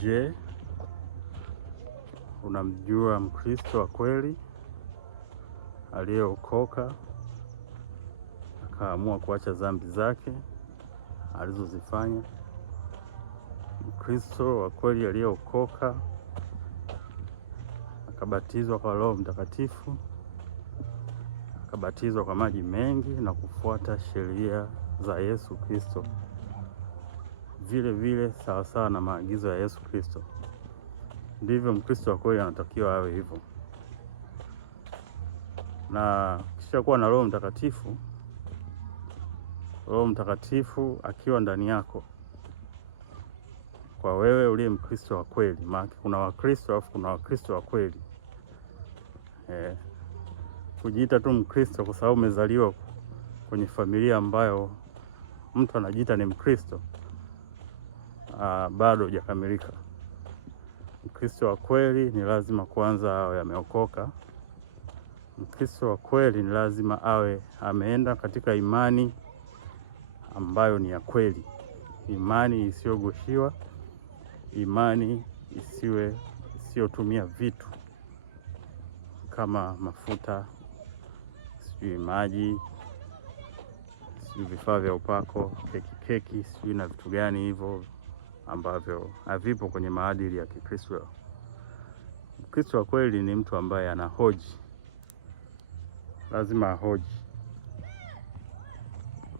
Je, unamjua Mkristo wa kweli aliyeokoka akaamua kuacha dhambi zake alizozifanya? Mkristo wa kweli aliyeokoka akabatizwa kwa Roho Mtakatifu, akabatizwa kwa maji mengi na kufuata sheria za Yesu Kristo, vile vile sawasawa na maagizo ya Yesu Kristo. Ndivyo Mkristo wa kweli anatakiwa awe hivyo. Na kisha kuwa na Roho Mtakatifu, Roho Mtakatifu akiwa ndani yako, kwa wewe uliye Mkristo wa kweli, maana kuna Wakristo alafu kuna Wakristo wa kweli. Kujiita tu Mkristo kwa sababu umezaliwa kwenye familia ambayo mtu anajiita ni Mkristo, bado hujakamilika. Mkristo wa kweli ni lazima kwanza awe ameokoka. Mkristo wa kweli ni lazima awe ameenda katika imani ambayo ni ya kweli, imani isiyogoshiwa, imani isiyotumia vitu kama mafuta, sijui maji, sijui vifaa vya upako, keki, sijui na vitu gani hivyo ambavyo havipo kwenye maadili ya Kikristo. Mkristo wa kweli ni mtu ambaye anahoji, lazima ahoji.